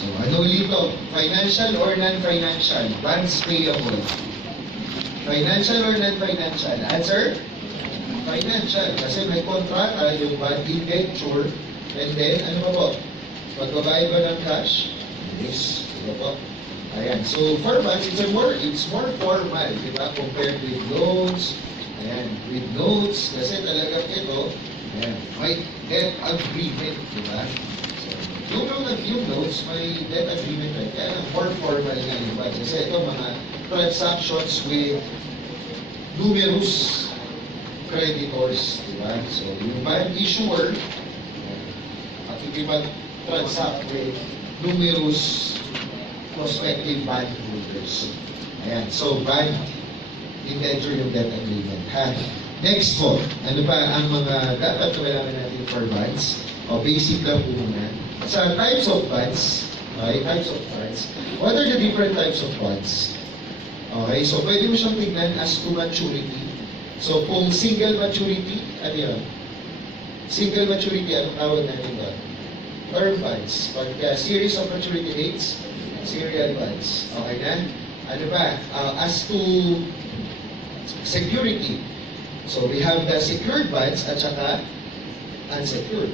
So, ano ulit ito? Financial or non-financial? Bonds payable. Financial or non-financial? Answer? Financial. Kasi may kontrata, yung bond indenture, and then, ano pa po? Magbabayad ba ng cash? Yes. Diba po? Ayan. So, for bonds, it's more formal, di ba? Compared with loans. Ayan. With notes, kasi talagang ito, ayan, may debt agreement, di ba? So, yung notes, may debt agreement, right? Kaya more formal nga yung bonds. Kasi ito, mga transactions with numerous creditors, di ba? So, yung bond issuer, transact with numerous prospective bond holders. Ayan. So, bond indenture yung debt agreement. Ha? Next po, ano pa ang mga dapat kailangan natin for bonds? O, basic lang po muna. Sa types of bonds, okay, types of bonds, what are the different types of bonds? Okay, so pwede mo siyang tingnan as to maturity. So, kung single maturity, ano yun? Single maturity, anong tawag natin doon? Term bonds. Pag series of maturity dates, serial bonds. Okay na? Ano ba? As to security. So, we have the secured bonds at saka unsecured.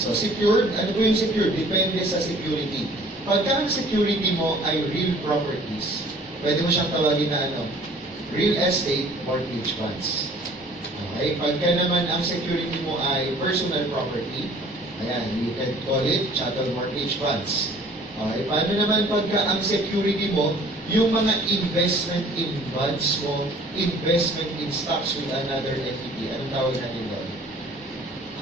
So, secured, ano po yung secured? Depende sa security. Pagka ang security mo ay real properties, pwede mo siyang tawagin na ano? Real estate mortgage bonds. Okay? Pagka naman ang security mo ay personal property, ayan, you can call it chattel mortgage bonds. Okay? Paano naman pagka ang security mo, yung mga investment in bonds mo, investment in stocks with another entity, anong tawag natin doon?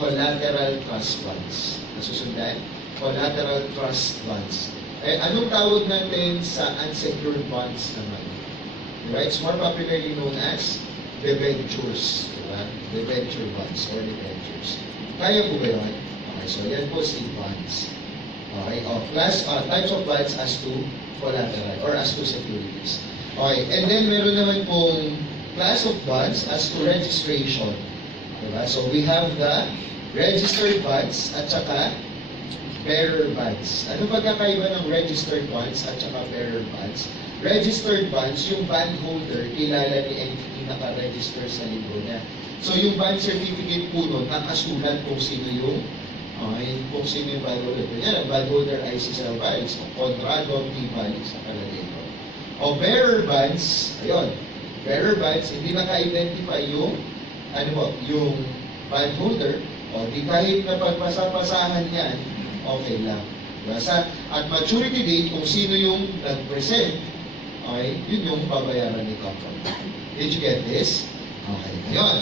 Collateral trust bonds. Nasusundan? Collateral trust bonds. Eh, anong tawag natin sa unsecured bonds naman? Diba? It's more popularly known as debentures. Diba? Debenture bonds or debentures. Kaya po ba yun? Okay, so yan po si bonds. Okay, types of bonds as to collateral or as to securities. Okay, and then meron naman pong class of bonds as to registration. Diba? So we have the registered bonds at saka bearer bonds. Ano pagkakaiba ng registered bonds at saka bearer bonds? Registered bonds, yung bondholder, kilala ni entity naka-register sa libro niya. So yung bond certificate po nun, nakasulat kung sino yung kung sino yung bondholder. Yan, ang bondholder ay si Sir Valls, o kontrado, T-Valls, nakalagay ko. O bearer bonds, ayun, bearer bonds, hindi naka-identify yung, ano mo, yung bondholder, o di kahit na pagpasapasahan yan, okay lang. Basta, at maturity date, kung sino yung nag-present, okay, yun yung babayaran ni company. Did you get this? Okay, ngayon.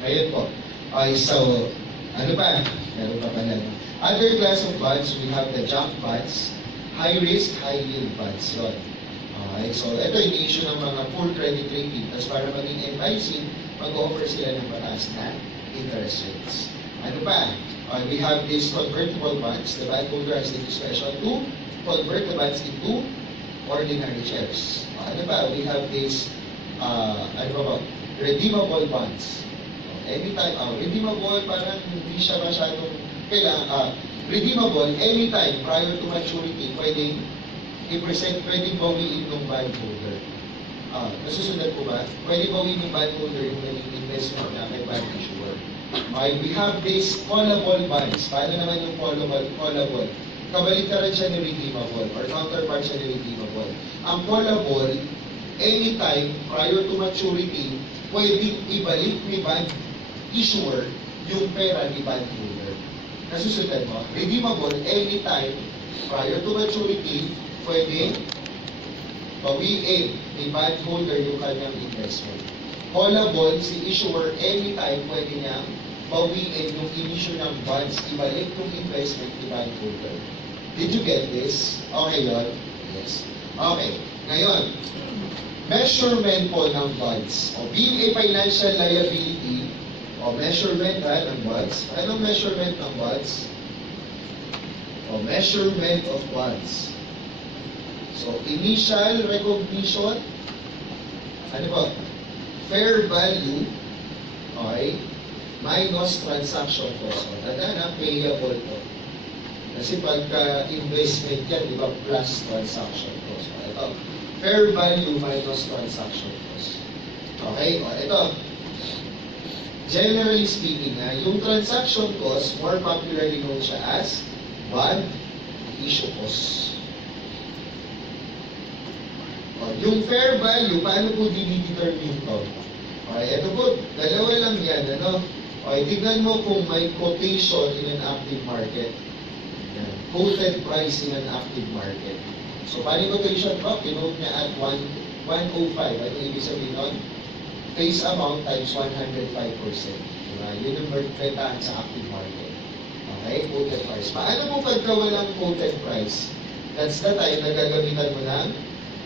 Ngayon po. Okay, so, ano ba? Meron pa pala. Other class of bonds, we have the junk bonds, high risk, high yield bonds. Yun. Okay, so ito yung issue ng mga full credit rating. Tapos para maging MIC, mag-offer sila ng mataas na interest rates. Ano pa? We have these convertible bonds. The bondholder has the discretion to convert the bonds into ordinary shares. Ano pa? We have these redeemable bonds. Anytime, redeemable, parang hindi siya masyadong kailangan. Redeemable, anytime prior to maturity, pwedeng i-present, pwedeng bawiin ng bondholder. Nasusunod po ba? Pwede bawiin ng bondholder yung naging investment na kay bond issuer. We have these callable bonds. Paano naman yung callable? Kabaliktaran siya ni redeemable or counterpart siya ni redeemable. Ang callable, anytime prior to maturity, pwedeng ibalik ni bond issuer yung pera ni bondholder. Nasusundan mo? Redeemable, anytime prior to maturity, pwedeng bawiin ni bondholder yung kanyang investment. Callable, si issuer, anytime pwede niyang bawiin yung in-issue ng bonds, ibalik yung investment ni bondholder. Did you get this? Okay yun? Yes. Okay. Ngayon, measurement po ng bonds. O being a financial liability, o measurement ng bonds. Anong measurement ng bonds? O measurement of bonds. So, initial recognition, ano po? Fair value, okay, minus transaction cost. Tanda na, payable po. Kasi pagka-investment yan, di ba, plus transaction cost. Ito, fair value minus transaction cost. Okay? O, ito, generally speaking, yung transaction cost, more popularly known siya as bond issue cost. O, yung fair value, paano po dinidetermine to? Okay, ito po, dalawa lang yan, ano? Okay, tignan mo kung may quotation in an active market. Yan. Quoted price in an active market. So, paano yung quotation po? Kinote niya at 105. Ano ibig sabihin nun? Face amount times 105%. Diba? Yun yung bentahan sa active market. Okay? Quoted price. Paano mo pagka walang quoted price? That's the time na gagamitan mo ng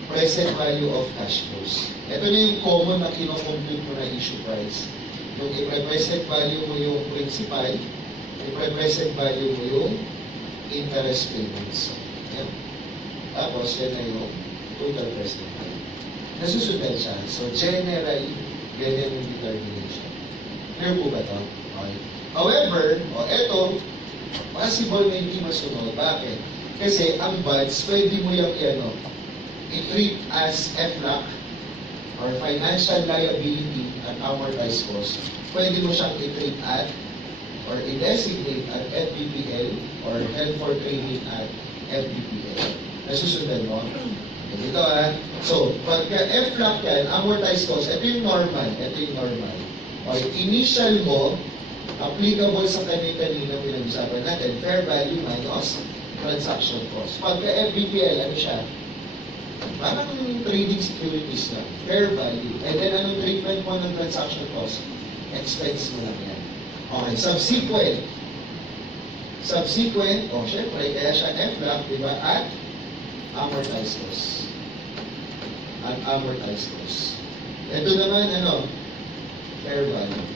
present value of cash flows. Ito na yung common na kinocompute mo na issue price. Yung i-present value mo yung principal, i-present value mo yung interest payments. Yan. Tapos, yan na yung total present value. Nasusundan siya. So, generally, ganyan yung determination. Clear po ba ito? Okay. However, eto, possible na hindi masunod. Bakit? Kasi ang bonds, pwede mo yung i-treat as FLAC or financial liability at amortized cost. Pwede mo siyang i-treat at or i-designate at FBPL or held for trading at FBPL. Nasusundan mo? Ito So, pagka FLAC yan, amortized cost, ito yung normal. O, initial mo, applicable sa kanina pinag-usapan natin, fair value minus transaction cost. Pagka FBPL, ano siya? Parang trading securities na, fair value. And then, anong treatment mo ng transaction cost? Expense mo lang yan. Okay, subsequent, syempre, kaya siya FLAC, di ba? At amortized cost. Ito naman, fair value.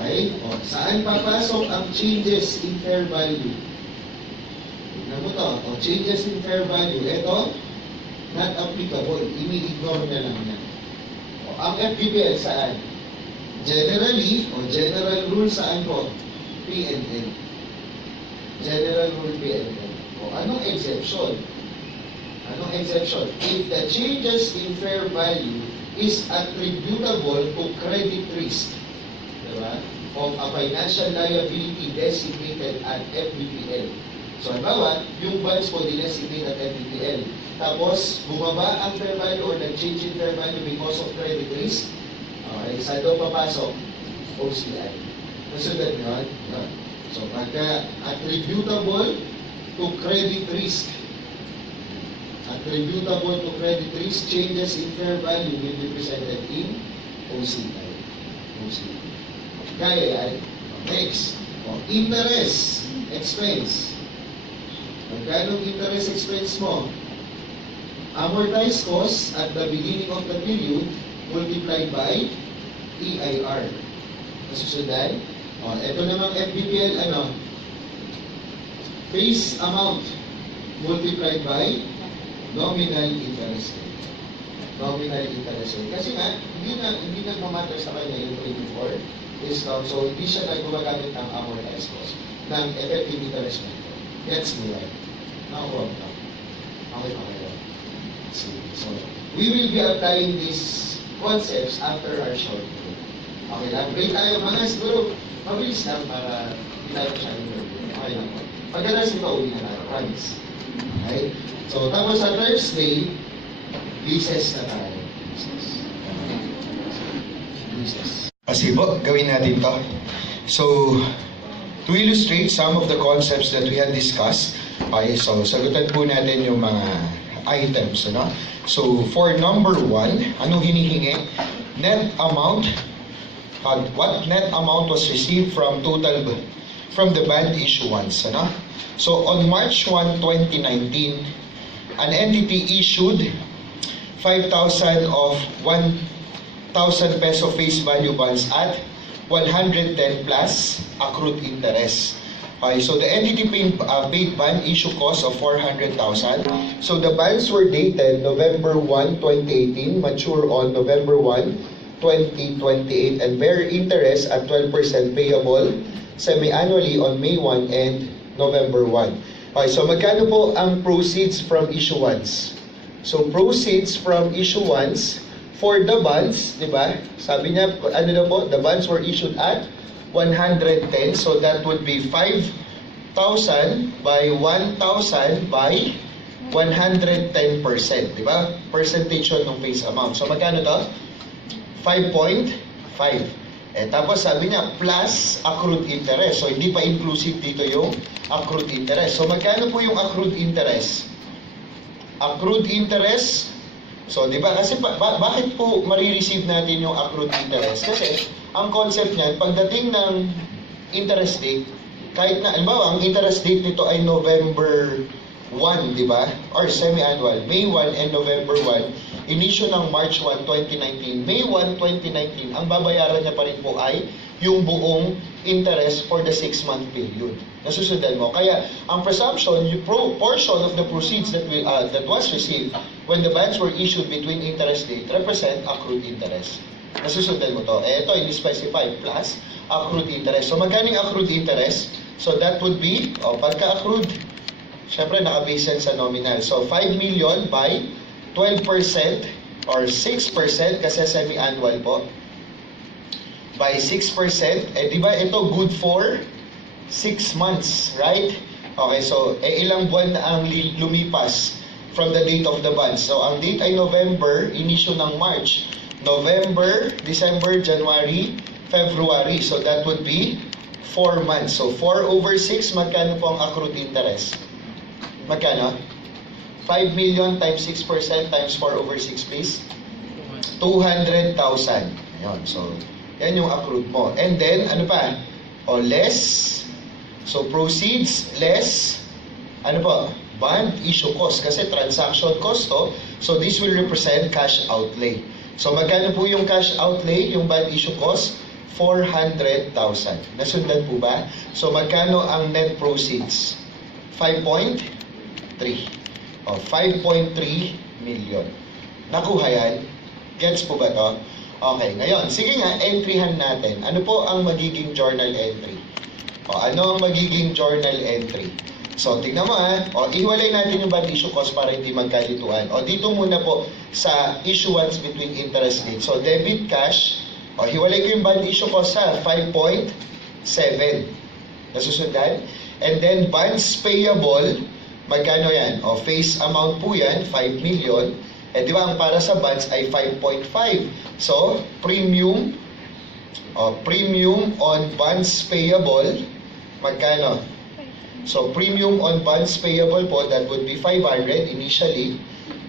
Okay? O, saan papasok ang changes in fair value? Tignan mo to. O, changes in fair value. Ito, not applicable. Ini-ignore na lang yan. O, ang FBPL saan? Generally, general rule saan po? PNL. General rule PNL. O, anong exception? If the changes in fair value is attributable to credit risk, diba? Of a financial liability designated at FBPL. So, halimbawa, yung bonds po dinesignate at FBPL. Tapos, bumaba ang fair value or nag-change in fair value because of credit risk. Okay, saan daw papasok? OCI. Nasundan yun? So, pagka attributable to credit risk, changes in fair value will be presented in OCI. Kaya yan. Next, interest expense. Magkano interest expense mo? Amortized cost at the beginning of the period multiplied by EIR. Nasusundan? Ito namang FBPL, face amount multiplied by nominal interest rate. Kasi nga, hindi nagmamatter sa kanya yung trading for discount. So, hindi siya gumagamit ng amortized cost ng effective interest rate. Gets me right? Nakakuha ka. Okay. So, we will be applying these concepts after our short break. Okay lang? Break tayo mga siguro. Mabilis lang para hindi tayo siya okay lang. Pagkatapos ito, uli na tayo. Promise. Okay? So, tapos sa Thursday, leases na tayo. Leases. Sige po, gawin natin to. So, to illustrate some of the concepts that we had discussed, okay, so sagutan po natin yung mga items, So, for number 1, anong hinihingi? Net amount. What net amount was received from the bond issuance, So, on March 1, 2019, an entity issued 5,000 of 1,000 peso face value bonds at 110 plus accrued interest. Okay, so the entity paid bond issue cost of 400,000. So the bonds were dated November 1, 2018, mature on November 1, 2028, and bear interest at 12% payable semi-annually on May 1 and November 1. Okay, so magkano po ang proceeds from issuance? So proceeds from issuance for the bonds, di ba? Sabi niya, ano na po, the bonds were issued at 110, so that would be 5,000 by 1,000 by 110%, di ba? Percentage yun ng face amount. So magkano to? 5.5. Tapos sabi niya, plus accrued interest. So hindi pa inclusive dito yung accrued interest. So magkano po yung accrued interest? Accrued interest, so di ba, kasi bakit po marireceive natin yung accrued interest? Kasi ang concept niyan, pagdating ng interest date, kahit na, halimbawa, ang interest date nito ay November 1, di ba? Or semi-annual, May 1 and November 1, in-issue ng March 1, 2019. May 1, 2019, ang babayaran niya pa rin po ay yung buong interest for the 6-month period. Nasusundan mo. Kaya, ang presumption, yung portion of the proceeds that was received when the bonds were issued between interest date represent accrued interest. Nasusundan mo to. Ito, in-specify, plus accrued interest. So, magkano yung accrued interest? So, that would be, pagka-accrued, syempre, nakabase yan sa nominal. So, 5 million by 12% or 6% kasi semi-annual po. By 6%, di ba ito good for 6 months, right? Okay, so, ilang buwan na ang lumipas from the date of the bond. So, ang date ay November, in-issue ng March. November, December, January, February. So, that would be 4 months. So, 4 over 6, magkano po ang accrued interest? Magkano? 5 million times 6% times 4 over 6, please. 200,000. Ayun, so, yan yung accrued mo. And then, ano pa? O, less. So, proceeds, less. Ano po? Bond issue cost. Kasi transaction cost to. So, this will represent cash outlay. So, magkano po yung cash outlay, yung bond issue cost? 400,000. Nasundan po ba? So, magkano ang net proceeds? 5.3. O, 5.3 million. Nakuha yan? Gets po ba to? Okay, ngayon, sige nga, entryhan natin. Ano po ang magiging journal entry? O, ano ang magiging journal entry? So, tignan mo O, ihiwalay natin yung bond issue cost para hindi magkalituan. O, dito muna po sa issuance between interest dates. So, debit cash. O, hiwalay ko yung bond issue cost sa 5.7. Nasusundan? And then, bonds payable, magkano yan? O, face amount po yan, 5 million. Di ba, ang para sa bonds ay 5.5. So, premium on bonds payable, magkano? So, premium on bonds payable po, that would be 500 initially.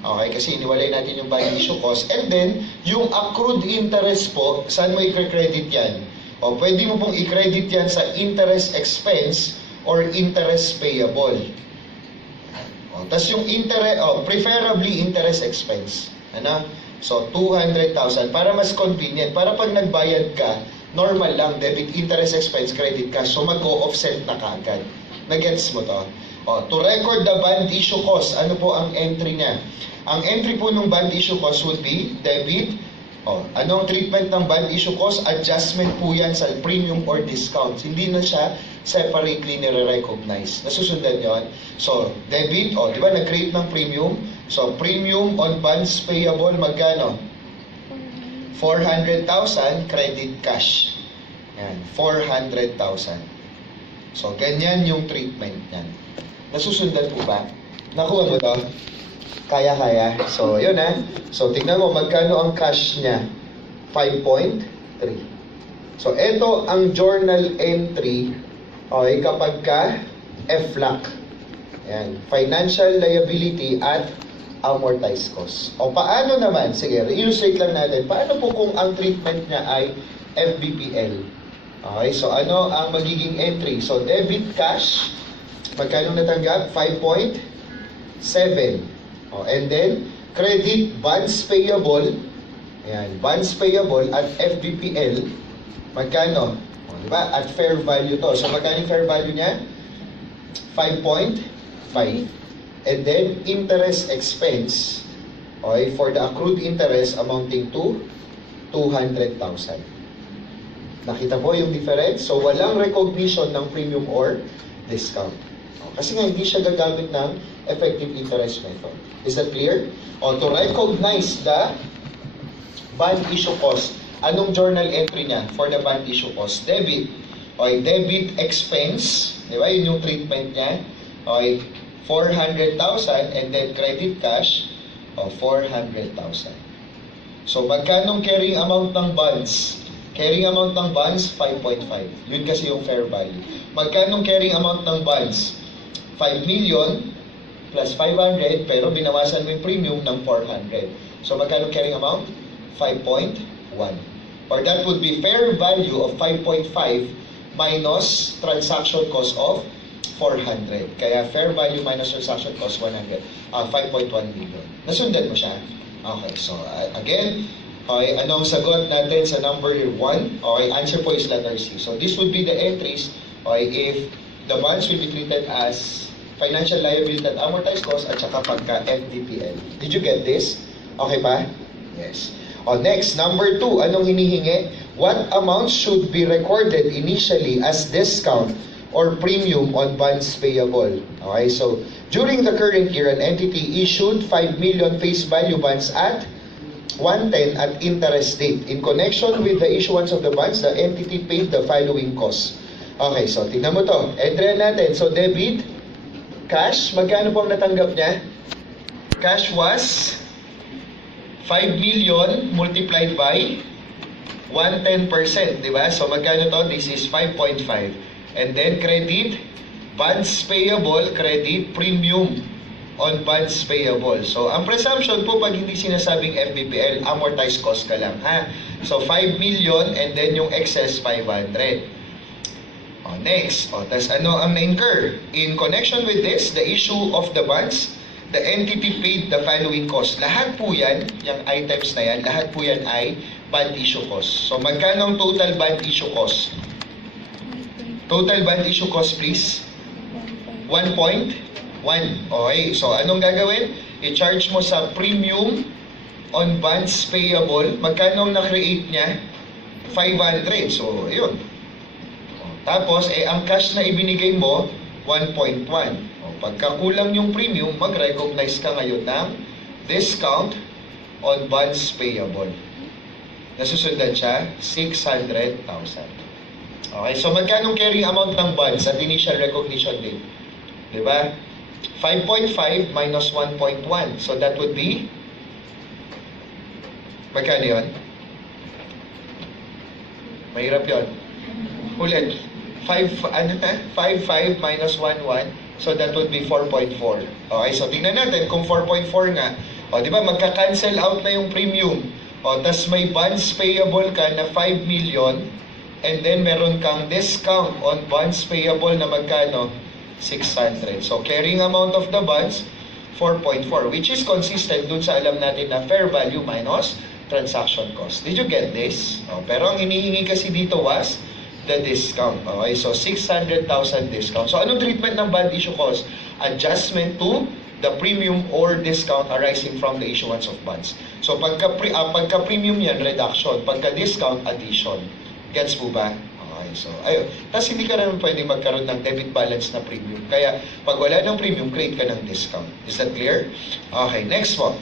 Okay, kasi iniwalay natin yung bond issue cost. And then, yung accrued interest po, saan mo i-credit yan? O, pwede mo pong i-credit yan sa interest expense or interest payable. Tapos yung interest, preferably interest expense. Ano? So, 200,000 para mas convenient. Para pag nagbayad ka, normal lang, debit, interest, expense, credit cash. So, mag-o-offset na kaagad. Nagets mo to? To record the bond issue cost, ano po ang entry niya? Ang entry po ng bond issue cost would be debit. Anong treatment ng bond issue cost? Adjustment po yan sa premium or discounts. Hindi na siya separately nire-recognize. Nasusundan yon. So, debit, di ba, nag-create ng premium. So, premium on bonds payable, magkano? 400,000, credit cash. Yan, 400,000. So, ganyan yung treatment niyan. Nasusundan po ba? Nakuha mo to? Kaya-kaya. So, yun So, tignan mo, magkano ang cash niya? 5.3. So, ito ang journal entry. Okay, kapag ka FLAC. Ayan, financial liability at amortized cost. O paano naman, sige, illustrate lang natin, paano po kung ang treatment niya ay FBPL? Okay, so ano ang magiging entry? So debit cash, magkano natanggap? 5.7. And then, credit bonds payable, ayan, bonds payable at FBPL, magkano? Diba? At fair value to. So, magkano yung fair value niya? 5.5. And then, interest expense, okay, for the accrued interest amounting to 200,000. Nakita po yung difference? So, walang recognition ng premium or discount. Kasi nga, hindi siya gagamit ng effective interest method. Is that clear? O, to recognize the bond issue cost, anong journal entry niya for the bond issue cost? Debit. Okay, debit expense, di ba? Yun yung treatment niya. Okay, 400,000 and then credit cash of 400,000. So, magkanong carrying amount ng bonds? Carrying amount ng bonds, 5.5. Yun kasi yung fair value. Magkanong carrying amount ng bonds? 5 million plus 500, pero binawasan mo yung premium ng 400. So, magkanong carrying amount? 5.1. Or that would be fair value of 5.5 minus transaction cost of 400. Kaya fair value minus transaction cost 100. 5.1 million. Nasundan mo siya? Okay, so again, okay, anong sagot natin sa number 1? Okay, answer po is letter C. So this would be the entries, okay, if the bonds will be treated as financial liability at amortized cost at saka pagka FDPL. Did you get this? Okay pa? Yes. Next, number 2, anong hinihingi? What amount should be recorded initially as discount or premium on bonds payable? Okay, so during the current year, an entity issued 5 million face value bonds at 110 at interest date. In connection with the issuance of the bonds, the entity paid the following costs. Okay, so tingnan mo to. Entry natin. So debit, cash, magkano po ang natanggap niya? Cash was 5 million multiplied by 110%, di ba? So magkano to? This is 5.5. And then credit, bonds payable, credit, premium on bonds payable. So ang presumption po pag hindi sinasabing FBPL, amortized cost ka lang, ha? So 5 million and then yung excess 500. Next, tas ano ang na-incur? In connection with this, the issue of the bonds, the entity paid the following cost. Lahat po yan, yung items na yan, lahat po yan ay bond issue cost. So magkano ang total bond issue cost? Total bond issue cost, please? 1.1. Okay, so anong gagawin? I-charge mo sa premium on bonds payable. Magkano ang na-create niya? 500. So, yun. Tapos, ang cash na ibinigay mo, 1.1. Pagka kulang yung premium, mag-recognize ka ngayon ng discount on bonds payable. Nasusundan siya, 600,000. Okay, so magkano carrying amount ng bonds at initial recognition date? Diba? 5.5 minus 1.1. So that would be, magkano yun? Mahirap yun. Ulit. 5.5 minus 1.1. So that would be 4.4. Okay, so tingnan natin kung 4.4 nga. O, di ba, magka-cancel out na yung premium. O, tas may bonds payable ka na 5 million. And then meron kang discount on bonds payable na magkano? 600. So carrying amount of the bonds, 4.4, which is consistent dun sa alam natin na fair value minus transaction cost. Did you get this? Pero ang hinihingi kasi dito was the discount. Okay, so 600,000 discount. So anong treatment ng bond issue cost? Adjustment to the premium or discount arising from the issuance of bonds. So pagka premium yan, reduction. Pagka discount, addition. Gets po ba? Okay, so ayun. Tapos hindi ka naman pwedeng magkaroon ng debit balance na premium. Kaya pag wala ng premium, create ka ng discount. Is that clear? Okay, next one.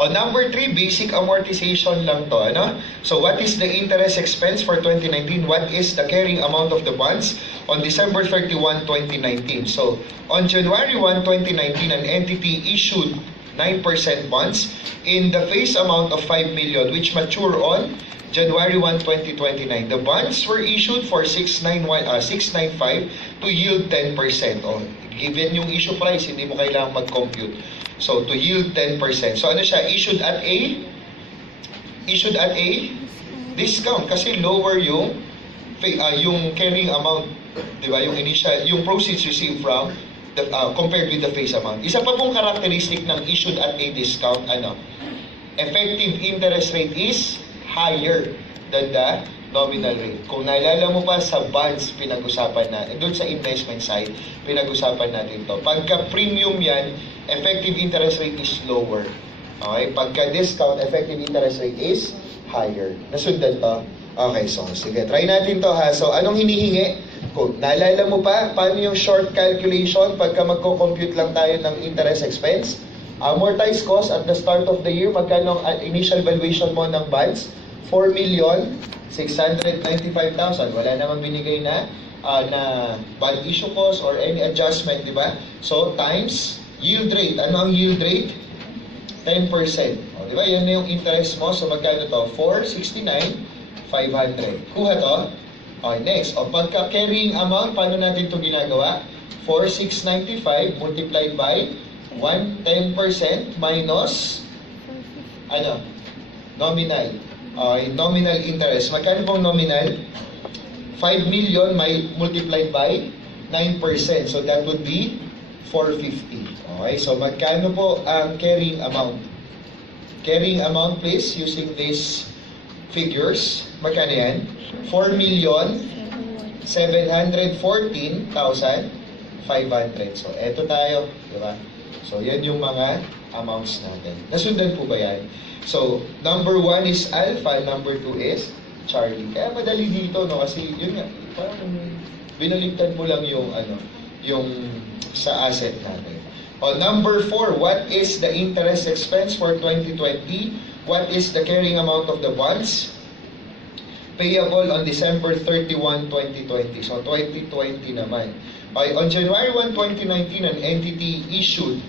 On number 3, basic amortization lang to, ano? So what is the interest expense for 2019? What is the carrying amount of the bonds on December 31, 2019? So on January 1, 2019, an entity issued 9% bonds in the face amount of 5 million which mature on January 1, 2029. The bonds were issued for 695 to yield 10%. Given yung issue price, hindi mo kailangang mag-compute. So, to yield 10%. So, ano siya? Issued at a discount. Kasi lower yung carrying amount. Diba? Yung initial, yung proceeds received from the, compared with the face amount. Isa pa pong characteristic ng issued at a discount, ano? Effective interest rate is higher than the nominal rate. Kung naalala mo pa sa bonds, pinag-usapan natin. Doon sa investment side, pinag-usapan natin to. Pagka premium yan, effective interest rate is lower. Okay? Pagka discount, effective interest rate is higher. Nasundan to? Okay, so sige. Try natin to ha. So, anong hinihingi? quote. Naalala mo pa, paano yung short calculation pagka magko-compute lang tayo ng interest expense? Amortized cost at the start of the year, magkano ang initial valuation mo ng bonds? 4,695,000. Wala namang binigay na bond issue cost or any adjustment, di ba? So, times yield rate. Ano ang yield rate? 10%. O, di ba? Yan na yung interest mo. So, magkano to? 469,500. Kuha to? Okay, next. O, pagka carrying amount, paano natin ito ginagawa? 4,695 multiplied by 10% minus nominal. Okay, nominal interest. Magkano pong nominal? 5 million multiplied by 9%. So, that would be 450. Okay, so magkano po ang carrying amount? Carrying amount, please, using these figures. Magkano yan? 4,714,500. So, eto tayo. Diba? So, yan yung mga amounts natin. Nasundan po ba yan? So, number 1 is alpha, number 2 is Charlie. Kaya madali dito, no? Kasi, yun nga, parang binaligtad mo lang yung, yung sa asset natin. O, number 4, what is the interest expense for 2020? What is the carrying amount of the bonds? Payable on December 31, 2020. So, 2020 naman. Okay, on January 1, 2019, an entity issued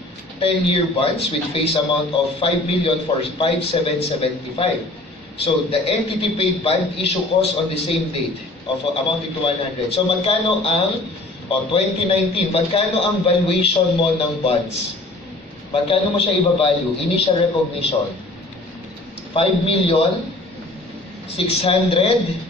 10-year bonds with face amount of 5 million for 5,775. So, the entity paid bond issue cost on the same date of amounting to 100. So, magkano ang 2019, magkano ang valuation mo ng bonds? Magkano mo siya i-value? Initial recognition. 5,675,000.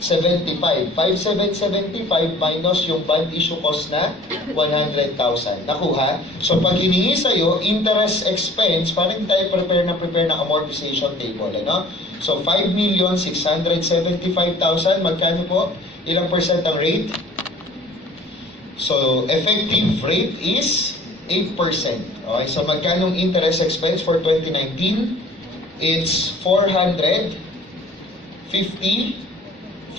5,775 minus yung bond issue cost na 100,000. Nakuha? So, pag hiningi sa'yo, interest expense, parang tayo prepare ng amortization table. Ano? So, 5,675,000. Magkano po? Ilang percent ang rate? So, effective rate is 8%. Okay? So, magkano ang interest expense for 2019? It's 450,000.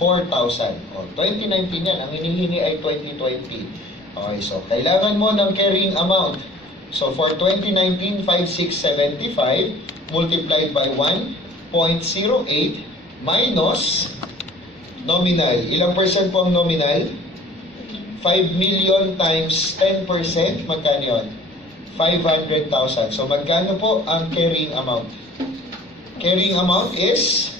4,000. O, 2019 yan. Ang hinihingi ay 2020. Okay, so, kailangan mo ng carrying amount. So, for 2019, 5,675 multiplied by 1.08 minus nominal. Ilang percent po ang nominal? 5 million times 10%. Magkano yun? 500,000. So, magkano po ang carrying amount? Carrying amount is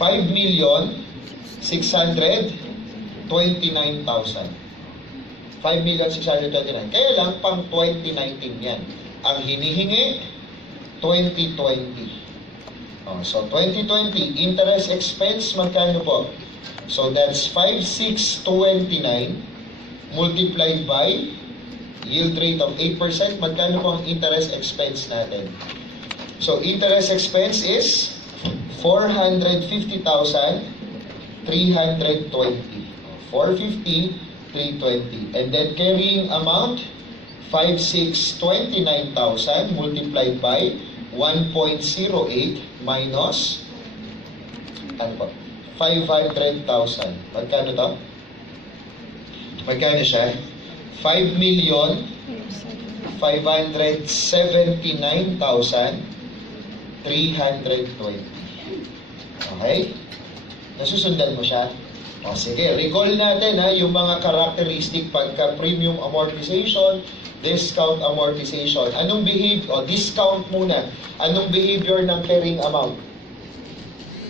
5,629,000. 5,629,000. Kaya lang, pang 2019 yan. Ang hinihingi, 2020. Oh, so, 2020, interest expense, magkano po? So, that's 5,629 multiplied by yield rate of 8%. Magkano po ang interest expense natin? So, interest expense is 450,320. 450,320. And then carrying amount, 5,629,000 multiplied by 1.08 minus 500,000. Magkano to? Magkano siya? 5,579,320. Okay? Nasusundan mo siya? O sige, recall natin yung mga characteristic pagka premium amortization, discount amortization. Anong behavior? Discount muna. Anong behavior ng carrying amount?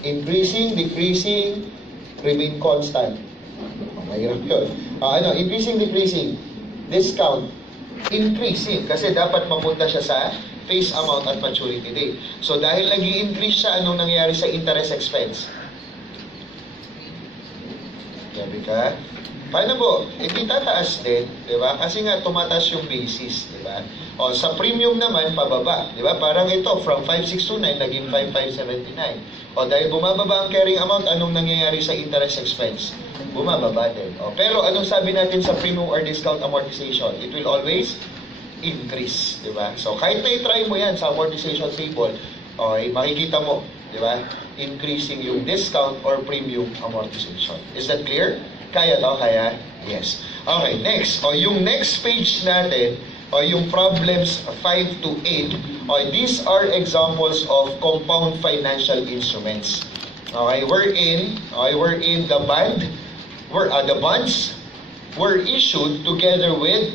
Increasing, decreasing, remain constant. Mahirap yun. Increasing, decreasing. Discount. Increasing. Kasi dapat mapunta siya sa face amount at maturity date. So, dahil nag-i-increase siya, anong nangyayari sa interest expense? Sabi ka, paano po? Hindi tataas din, di ba? Kasi nga, tumataas yung basis, di ba? O, sa premium naman, pababa, di ba? Parang ito, from 5,629, naging 5,579. O, dahil bumababa ang carrying amount, anong nangyayari sa interest expense? Bumababa din. O, pero anong sabi natin sa premium or discount amortization? It will always increase, di ba? So, kahit na i-try mo yan sa amortization table, okay, makikita mo, di ba? Increasing yung discount or premium amortization. Is that clear? Kaya to? Kaya? Yes. Okay, next. O, yung next page natin, o yung problems 5 to 8, o, these are examples of compound financial instruments. Okay, we're in the bonds were issued together with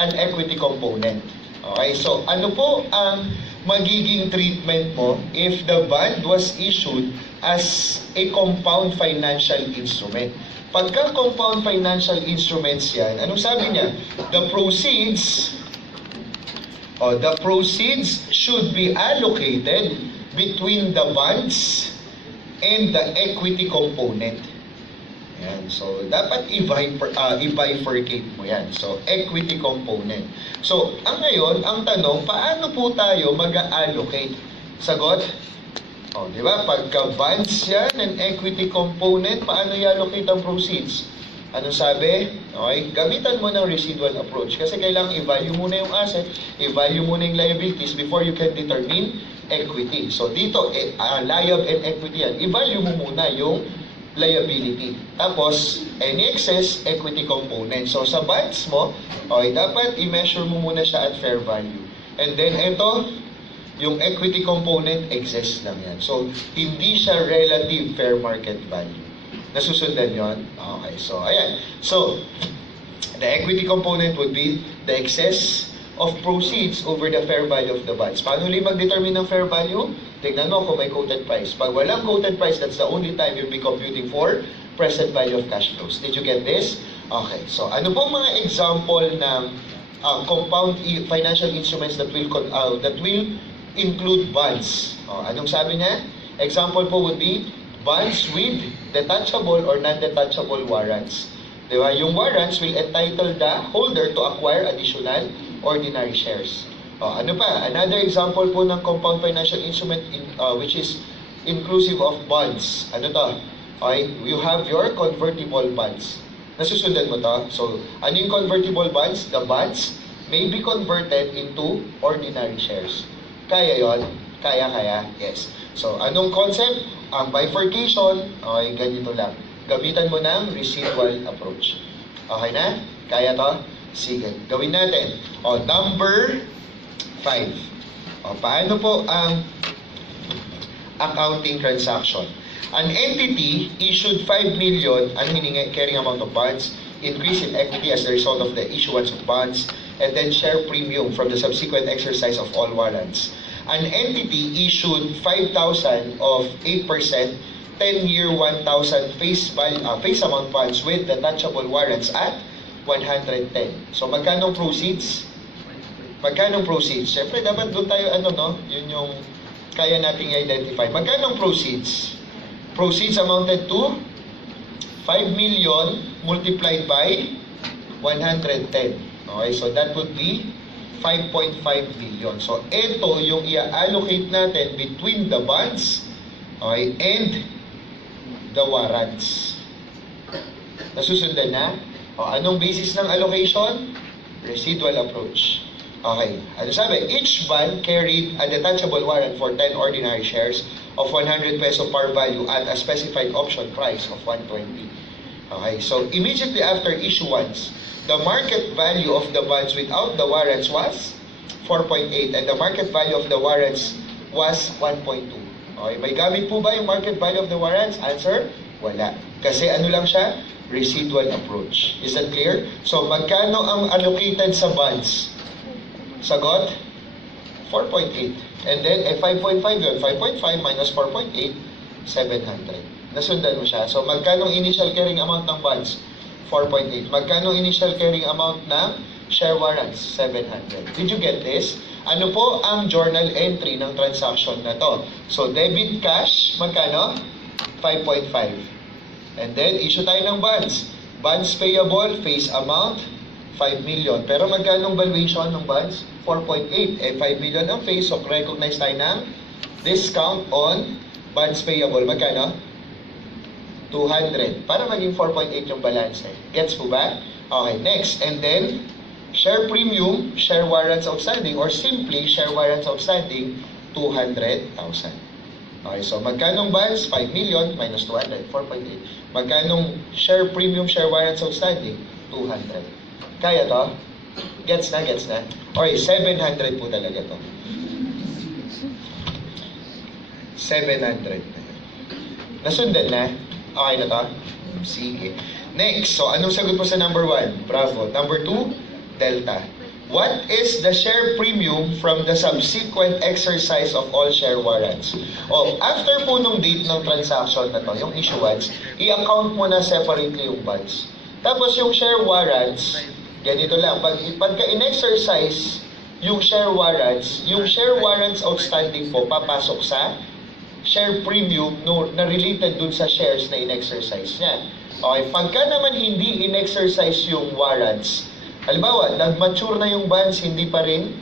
an equity component. Okay, so ano po ang magiging treatment mo if the bond was issued as a compound financial instrument? Pagka compound financial instruments yan, anong sabi niya? The proceeds should be allocated between the bonds and the equity component. Yan. So, dapat i-bifurcate mo yan. So, equity component. So, ngayon, ang tanong, paano po tayo mag-allocate? Sagot? O, di ba? Pagka bonds yan and equity component, paano i-allocate ang proceeds? Anong sabi? Okay, gamitan mo ng residual approach. Kasi kailangan i-value muna yung asset, i-value muna yung liabilities before you can determine equity. So, dito, liab and equity yan. I-value mo muna yung liability. Tapos, any excess, equity component. So, sa bonds mo, okay, dapat i-measure mo muna siya at fair value. And then, ito, yung equity component, excess lang yan. So, hindi siya relative fair market value. Nasusundan yon? Okay, so, ayan. So, the equity component would be the excess of proceeds over the fair value of the bonds. Paano ulit mag-determine ng fair value? Tingnan mo kung may quoted price. Pag walang quoted price, that's the only time you'll be computing for present value of cash flows. Did you get this? Okay. So, ano po mga example ng compound financial instruments that will include bonds? Anong sabi niya? Example po would be bonds with detachable or non-detachable warrants. Diba? Yung warrants will entitle the holder to acquire additional ordinary shares. Ano pa? Another example po ng compound financial instrument which is inclusive of bonds. Ano to? Okay, you have your convertible bonds. Nasusundan mo to? So, ano yung convertible bonds? The bonds may be converted into ordinary shares. Kaya yon? Kaya? Yes. So, anong concept? Ang bifurcation, okay, ganito lang. Gamitan mo ng residual approach. Okay na? Kaya to? Sige, gawin natin. Number 5. Paano po ang accounting transaction? An entity issued 5 million, ang carrying amount of bonds, increase in equity as a result of the issuance of bonds, and then share premium from the subsequent exercise of all warrants. An entity issued 5,000 of 8%, 10-year 1,000 face amount bonds with detachable warrants at 110. So, magkano proceeds? Magkano proceeds? Siyempre, dapat doon tayo, yun yung kaya nating identify. Magkano proceeds? Proceeds amounted to 5 million multiplied by 110. Okay, so that would be 5.5 billion. So, ito yung i-allocate natin between the bonds, okay, and the warrants. Nasusundan na? Anong basis ng allocation? Residual approach. Okay. Ano sabi? Each bond carried a detachable warrant for 10 ordinary shares of 100 peso par value at a specified option price of 120. Okay. So, immediately after issuance, the market value of the bonds without the warrants was 4.8 and the market value of the warrants was 1.2. Okay. May gamit po ba yung market value of the warrants? Answer? Wala. Kasi ano lang siya? Residual approach. Is that clear? So, magkano ang allocated sa bonds? Sagot? 4.8. And then, 5.5 yun. 5.5 minus 4.8, 700. Nasundan mo siya. So, magkano initial carrying amount ng bonds? 4.8. Magkano initial carrying amount ng share warrants? 700. Did you get this? Ano po ang journal entry ng transaction na to? So, debit cash, magkano? 5.5. And then, issue tayo ng bonds. Bonds payable, face amount, 5 million. Pero magkano valuation ng bonds? 4.8. 5 million ang face, so recognize tayo ng discount on bonds payable. Magkano? 200. Para maging 4.8 yung balance. Gets po ba? Okay, next. And then, share premium, share warrants outstanding, or simply share warrants outstanding, 200,000. Okay, so magkanong bonds? 5 million minus 200, 4.8. Magkanong share premium, share warrants outstanding? 200. Kaya to? Gets na, gets na? Okay, 700 po talaga to. 700. Nasundan na? Okay na to? Sige. Next, so anong sagot po sa number 1? Bravo. Number 2, delta. What is the share premium from the subsequent exercise of all share warrants? After po nung date ng transaction na to, yung issuance, i-account mo na separately yung bonds. Tapos yung share warrants, ganito lang, pagka in-exercise yung share warrants outstanding po, papasok sa share premium na related dun sa shares na in-exercise niya. Okay, pagka naman hindi in-exercise yung warrants, halimbawa, nag-mature na yung bonds, hindi pa rin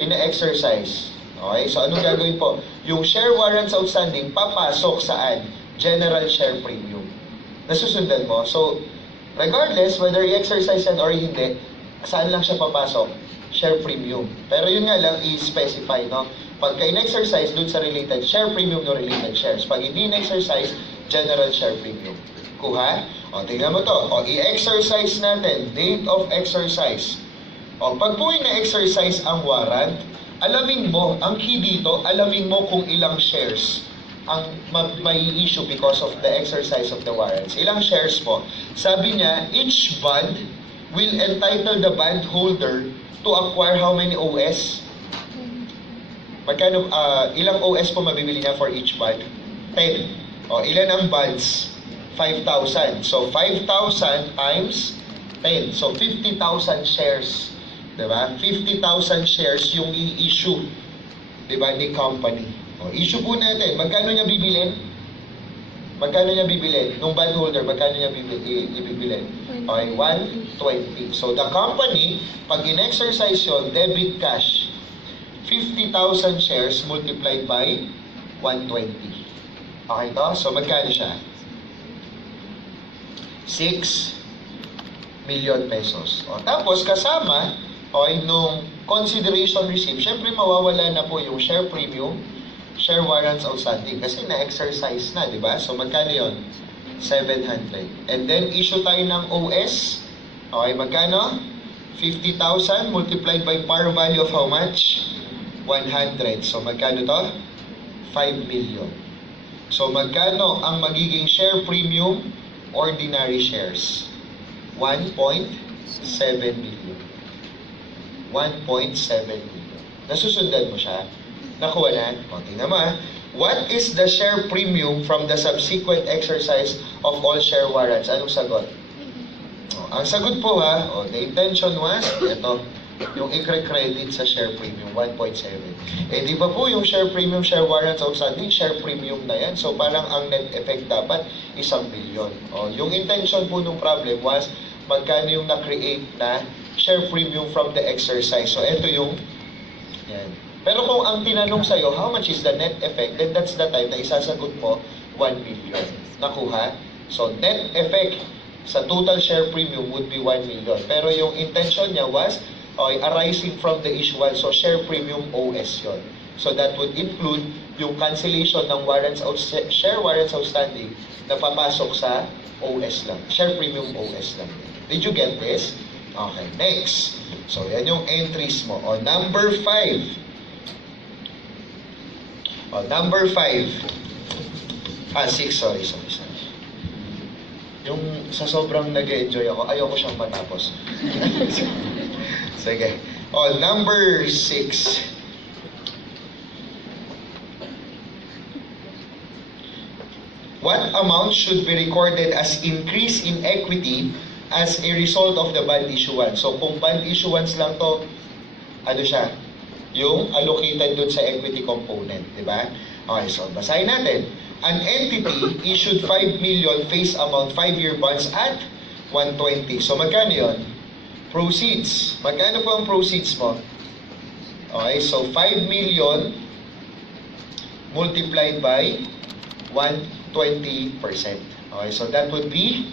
ina-exercise. Okay? So, anong gagawin po? Yung share warrants outstanding, papasok saan? General share premium. Nasusundan mo? So, regardless, whether i-exercise yan or hindi, saan lang siya papasok? Share premium. Pero yun nga lang, i-specify, no? Pagka in-exercise, dun sa related, share premium no related shares. Pag hindi in-exercise, general share premium. Kuha? Tingnan mo to. I-exercise natin. Date of exercise. Pag po na-exercise ang warrant, alamin mo, ang key dito, alamin mo kung ilang shares ang may issue because of the exercise of the warrants. Ilang shares po? Sabi niya, each bond will entitle the bondholder to acquire how many OS? Magkano, ilang OS po mabibili niya for each bond? 10. Ilan ang bonds? 5,000. So, 5,000 times 10. So, 50,000 shares. Diba? 50,000 shares yung i-issue. Diba? Ni company. Issue po natin. Magkano niya bibilin? Magkano niya bibilin? Nung bondholder, magkano niya ibibilin? Okay, 120. So, the company, pag in-exercise yun, debit cash, 50,000 shares multiplied by 120. Okay to? So, magkano siya? 6 million pesos. Tapos, kasama, nung consideration received, syempre mawawala na po yung share premium, share warrants outstanding. Kasi na-exercise na, di ba? So, magkano yun? 700. And then, issue tayo ng OS. Okay, magkano? 50,000 multiplied by par value of how much? 100. So, magkano to? 5 million. So, magkano ang magiging share premium? Ordinary shares. 1.7 million. 1.7 million. Nasusundan mo siya? Nakuha na? Tingnan mo ha. What is the share premium from the subsequent exercise of all share warrants? Anong sagot? Ang sagot po ha, the intention was, ito, yung i-credit sa share premium, 1.7. Di ba po yung share premium, share warrants outstanding, share premium na yan. So parang ang net effect dapat 1 million. Yung intention po nung problem was, magkano yung na-create na share premium from the exercise. So ito yung, yan. Pero kung ang tinanong sa'yo, how much is the net effect, then that's the time na isasagot mo, 1 million. Nakuha? So net effect sa total share premium would be 1 million. Pero yung intention niya was, arising from the issuance, so share premium OS yun. So that would include yung cancellation ng share warrants outstanding na papasok sa OS lang. Share premium OS lang. Did you get this? Okay, next. So yan yung entries mo. Number 5. Number 5. 6, sorry. Yung sa sobrang nag-enjoy ako, ayoko siyang matapos. Sige. Number 6. What amount should be recorded as increase in equity as a result of the bond issuance? So, kung bond issuance lang to, ano siya? Yung allocated dun sa equity component, di ba? Okay, so basahin natin. An entity issued 5 million face amount 5-year bonds at 120. So, magkano yun? Proceeds. Magkano po ang proceeds mo? Okay, so 5 million multiplied by 120%. Okay, so that would be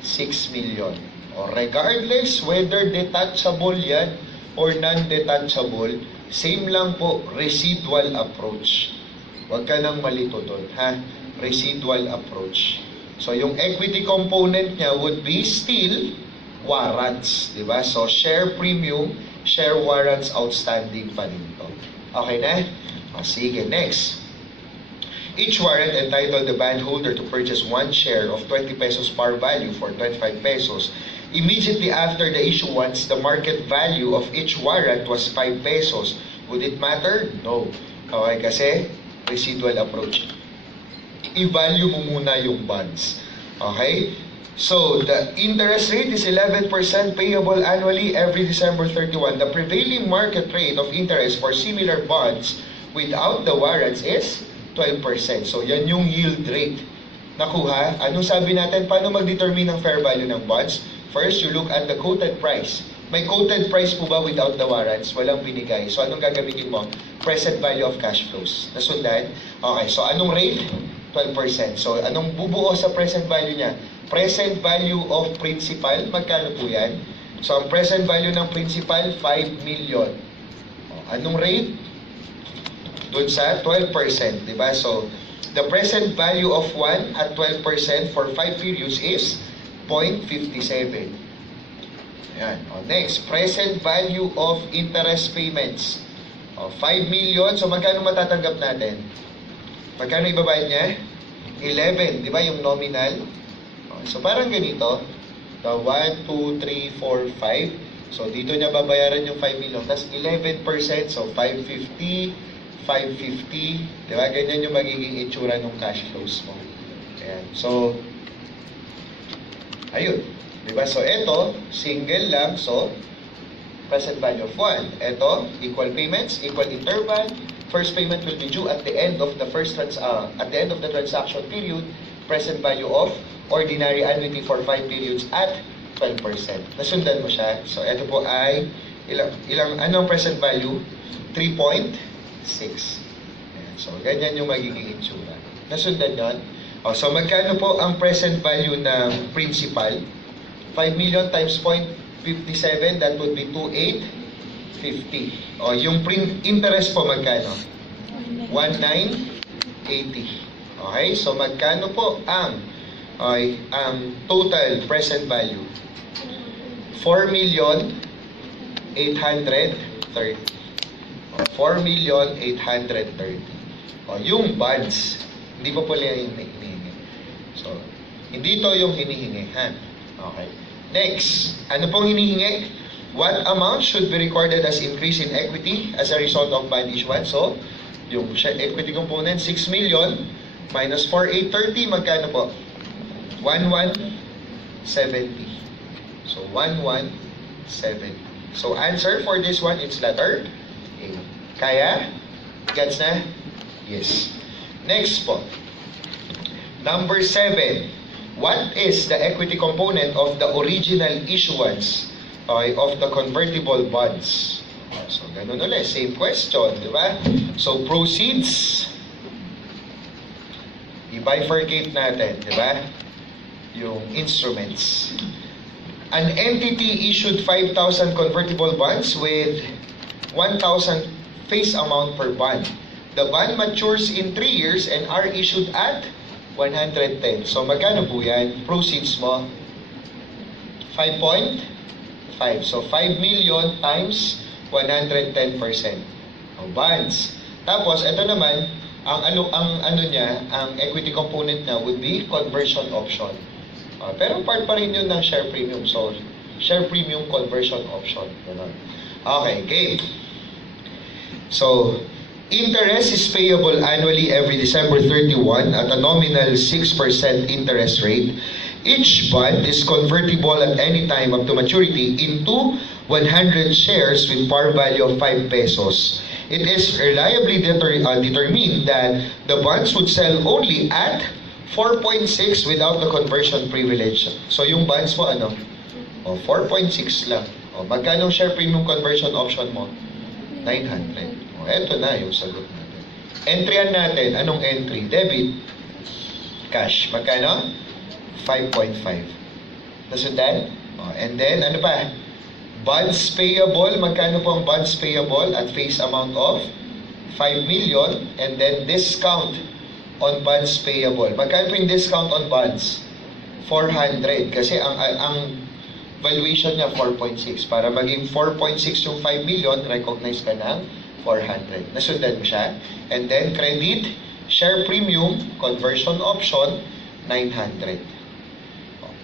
6 million. Regardless whether detachable yan or non-detachable, same lang po, residual approach. Huwag ka nang malito doon, ha? Residual approach. So, yung equity component niya would be still warrants, di ba? So, share premium, share warrants outstanding pa rin to. Okay na? O, sige, next. Each warrant entitled the bondholder to purchase one share of 20 pesos par value for 25 pesos. Immediately after the issuance, the market value of each warrant was 5 pesos. Would it matter? No. Okay, kasi residual approach. I-value mo muna yung bonds. Okay? So, the interest rate is 11% payable annually every December 31. The prevailing market rate of interest for similar bonds without the warrants is 12%. So, yan yung yield rate. Nakuha? Anong sabi natin? Paano mag-determine ng fair value ng bonds? First, you look at the quoted price. May quoted price po ba without the warrants? Walang binigay. So, anong gagamitin mo? Present value of cash flows. Nasundan? Okay. So, anong rate? 12%. So, anong bubuo sa present value niya? Present value of principal. Magkano po yan? So, ang present value ng principal, 5 million. Anong rate? Doon sa 12%. Diba? So, the present value of 1 at 12% for 5 periods is 0.57. Ayan. Next, present value of interest payments. 5 million. So, magkano matatanggap natin? Magkano ibabayad niya? 11. Di ba yung nominal? So, parang ganito. 1, 2, 3, 4, 5. So, dito niya babayaran yung 5 million. Tapos 11%. So, 550, 550. Di ba? Ganyan yung magiging itsura ng cash flows mo. Ayan. So, ayun. Diba? So, ito, single lang. So, present value of 1. Ito, equal payments, equal interval. First payment will be due at the end of the transaction period. Present value of ordinary annuity for 5 periods at 12%. Nasundan mo siya. So, ito po ay anong present value? 3.6. So, ganyan yung magiging itsura. Nasundan yun? So, magkano po ang present value ng principal? 5 million times 0.57, that would be 2,850. Yung interest po magkano? 1,980. Okay, so magkano po ang total present value? 4,830. 4,830. Yung bonds, hindi pa pala yung hinihingi. So, hindi to yung hinihingi, ha? Okay. Next, ano pong hinihingi? What amount should be recorded as increase in equity as a result of bond issuance? So, yung equity component, 6 million minus 4,830, magkano po? 1,170. So, 1,170. So, answer for this one, it's letter A. Kaya? Gets na? Yes. Next po. Number 7. What is the equity component of the original issuance of the convertible bonds? So, ganun ulit. Same question, di ba? So, proceeds. I-bifurcate natin, di ba? Yung instruments. An entity issued 5,000 convertible bonds with 1,000 face amount per bond. The bond matures in 3 years and are issued at 110. So, magkano po yan? Proceeds mo? 5.5. So, 5 million times 110%. Bonds. Tapos, ito naman, ang equity component na would be conversion option. Pero part pa rin yun ng share premium. So, share premium conversion option. Okay, game. So, interest is payable annually every December 31 at a nominal 6% interest rate. Each bond is convertible at any time up to maturity into 100 shares with par value of 5 pesos. It is reliably determined that the bonds would sell only at 4.6 without the conversion privilege. So yung bonds mo 4.6 lang. Magkano share premium conversion option mo? 900. Eto na yung sagot natin. Entryan natin. Anong entry? Debit. Cash. Magkano? 5.5. Nasundan? And then, ano pa? Bonds payable. Magkano po ang bonds payable at face amount of 5 million, and then discount on bonds payable. Magkano po yung discount on bonds? 400. Kasi ang valuation niya 4.6. Para maging 4.6 yung 5 million, recognize ka ng 400. Nasundan mo siya. And then credit, share premium, conversion option, 900.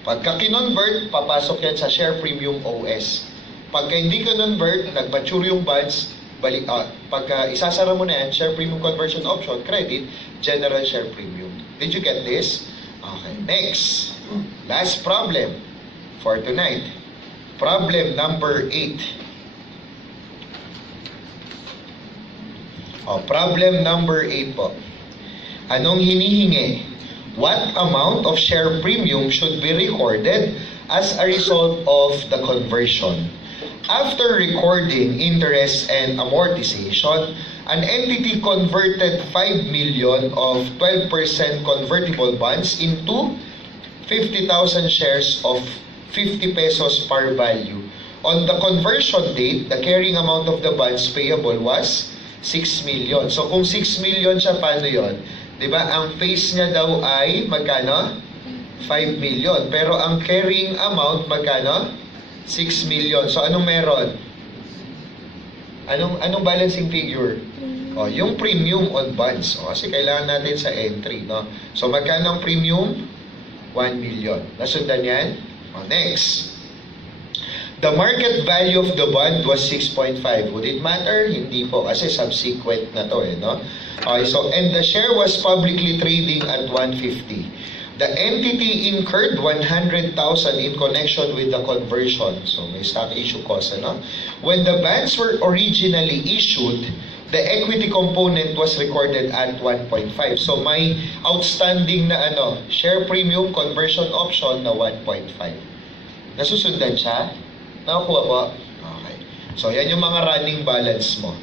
Pagka kinonvert, papasok yan sa share premium OS. Pagka hindi convert, nag-mature yung bonds, pagka isasara mo na yan, share premium conversion option, credit, general share premium. Did you get this? Okay, next. Last problem for tonight. Problem number 8. Problem number 8 po. Anong hinihingi? What amount of share premium should be recorded as a result of the conversion? After recording interest and amortization, an entity converted 5 million of 12% convertible bonds into 50,000 shares of 50 pesos par value. On the conversion date, the carrying amount of the bonds payable was 6 million. So kung 6 million siya, paano yun? Diba? Ang face niya daw ay magkano? 5 million. Pero ang carrying amount, magkano? 6 million. So anong meron? Anong balancing figure? Yung premium on bonds. Kasi kailangan natin sa entry, no? So magkano ang premium? 1 million. Nasundan yan? Next. The market value of the bond was 6.5. Would it matter? Hindi po, kasi subsequent na to, no? Okay, so, and the share was publicly trading at 150. The entity incurred 100,000 in connection with the conversion. So, may stock issue cost, no? When the bonds were originally issued, the equity component was recorded at 1.5. So, may outstanding na share premium conversion option na 1.5. Nasusundan siya? Nakakuha po? Okay. So, yan yung mga running balance mo.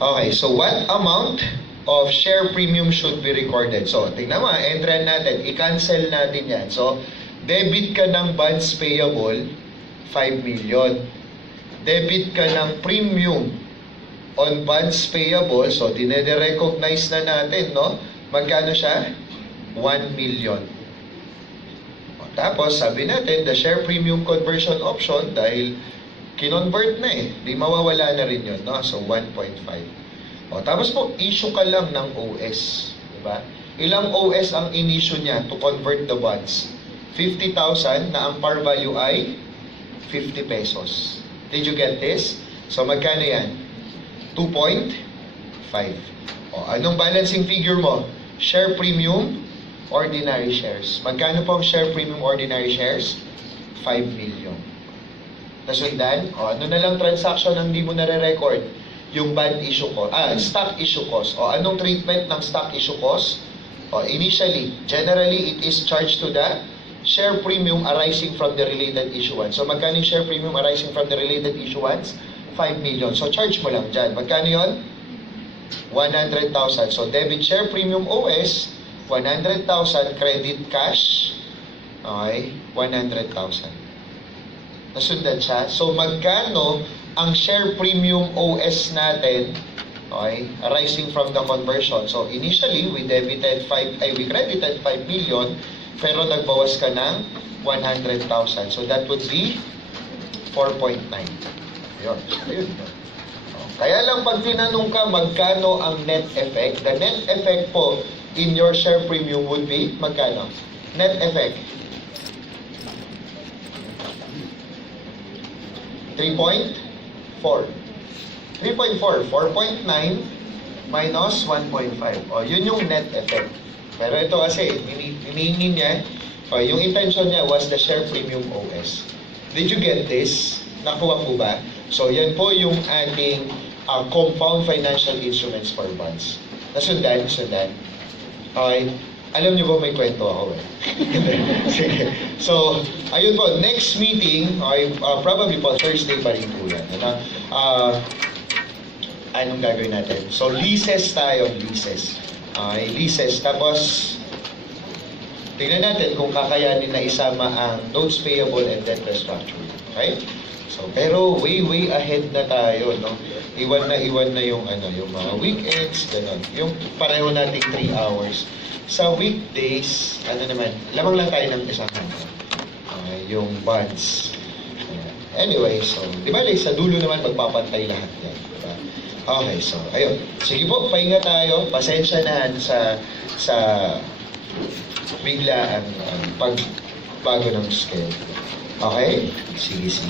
Okay, so what amount of share premium should be recorded? So, tingnan mo, entry natin, i-cancel natin yan. So, debit ka ng bonds payable, 5 million. Debit ka ng premium on bonds payable, so, dinede-recognize na natin, no? Magkano siya? 1 million. Tapos, sabi natin, the share premium conversion option, dahil kinonvert na di mawawala na rin yun, no? So, 1.5. Tapos po, issue ka lang ng OS. Diba? Ilang OS ang in-issue niya to convert the bonds? 50,000 na ang par value ay 50 pesos. Did you get this? So, magkano yan? 2.5. Anong balancing figure mo? Share premium, ordinary shares. Magkano po ang share premium ordinary shares? 5 million. Nasundan? Ano na lang transaction ang hindi mo nare-record? Yung bond issue cost, stock issue cost. Anong treatment ng stock issue cost? Initially, generally, it is charged to the share premium arising from the related issuance. So, magkano yung share premium arising from the related issuance? 5 million. So, charge mo lang dyan. Magkano yun? 100,000. So, debit share premium OS, 100,000. Credit cash, okay, 100,000. Nasundan siya. So, magkano ang share premium OS natin, okay, arising from the conversion? So, initially, we credited 5 million, pero nagbawas ka ng 100,000. So, that would be 4.9. Ayun. Kaya lang pag tinanong ka magkano ang net effect, the net effect po in your share premium would be magkano? Net effect. 3.4. 4.9 minus 1.5. Yun yung net effect. Pero ito kasi, hinihingi niya, yung intention niya was the share premium OS. Did you get this? Nakuha po ba? So, yan po yung ating compound financial instruments for bonds. Nasundan? Okay. Alam niyo ba may kwento ako Sige. So, ayun po, next meeting, probably po Thursday pa rin po yan. Anong gagawin natin? So, leases tayo, leases. Leases. Tapos, tingnan natin kung kakayanin na isama ang notes payable and debt restructuring. Okay? So, pero way ahead na tayo, no? Iwan na yung yung mga weekends, gano'n. Yung pareho nating 3 hours. Sa weekdays, naman, lamang lang tayo ng isang yung buns. Anyway, so, di ba, sa dulo naman magpapantay lahat yan. Diba? Okay, so, ayun. Sige po, pahinga tayo. Pasensya na sa biglaan pagbago ng schedule. Okay? Sige.